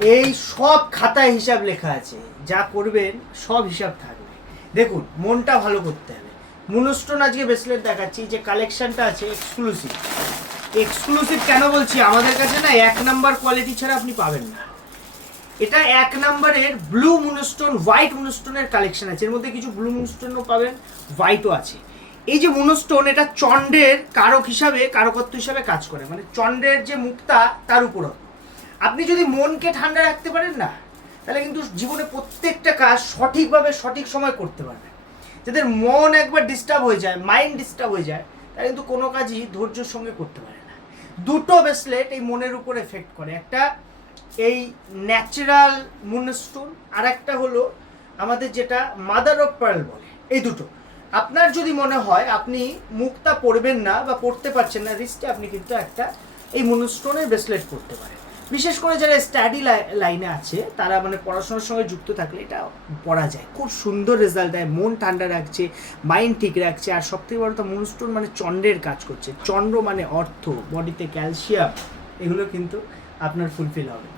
এই সব খাতায় হিসাব লেখা আছে, যা করবেন সব হিসাব থাকবে। দেখুন, মনটা ভালো করতে হবে। মুনস্টোন আজকে ব্রেসলেট দেখাচ্ছি, যে কালেকশনটা আছে এক্সক্লুসিভ। এক্সক্লুসিভ কেন বলছি, আমাদের কাছে না 1 নাম্বার কোয়ালিটি ছাড়া আপনি পাবেন না। এটা 1 নাম্বারের ব্লু মুনস্টোন, হোয়াইট মুনস্টোনের কালেকশন আছে। এর মধ্যে কিছু ব্লু মুনস্টোনও পাবেন, হোয়াইটও আছে। এই যে মুনস্টোন, এটা চন্দ্রের কারক হিসাবে, কারকত্ব হিসাবে কাজ করে, মানে চন্দ্রের যে মুক্তা তার উপরও। আপনি যদি মনকে ঠান্ডা রাখতে পারেন না, তাহলে কিন্তু জীবনে প্রত্যেকটা কাজ সঠিকভাবে সঠিক সময় করতে পারবেন। যাদের মন একবার ডিস্টার্ব হয়ে যায়, মাইন্ড ডিস্টার্ব হয়ে যায়, তারা কিন্তু কোনো কাজই ধৈর্যের সঙ্গে করতে পারে না। দুটো ব্রেসলেট এই মনের উপর এফেক্ট করে, একটা এই ন্যাচারাল মুনস্টোন, আর একটা হলো আমাদের যেটা মাদার অফ পার্ল বলে। এই দুটো আপনার যদি মনে হয় আপনি মুক্তা পরবেন না বা পড়তে পারছেন না, রিস্টে আপনি কিন্তু একটা এই মুনস্টোনের ব্রেসলেট পরতে পারেন। বিশেষ করে যারা স্টাডি লাইনে আছে, তারা মানে পড়াশোনার সঙ্গে যুক্ত থাকলে এটা পড়া যায়, খুব সুন্দর রেজাল্ট দেয়, মন ঠান্ডা রাখছে, মাইন্ড ঠিক রাখছে। আর সবথেকে বড় তো মুনস্টোন মানে চন্দ্রের কাজ করছে। চন্দ্র মানে অর্থ, বডিতে ক্যালসিয়াম, এগুলো কিন্তু আপনার ফুলফিল হবে।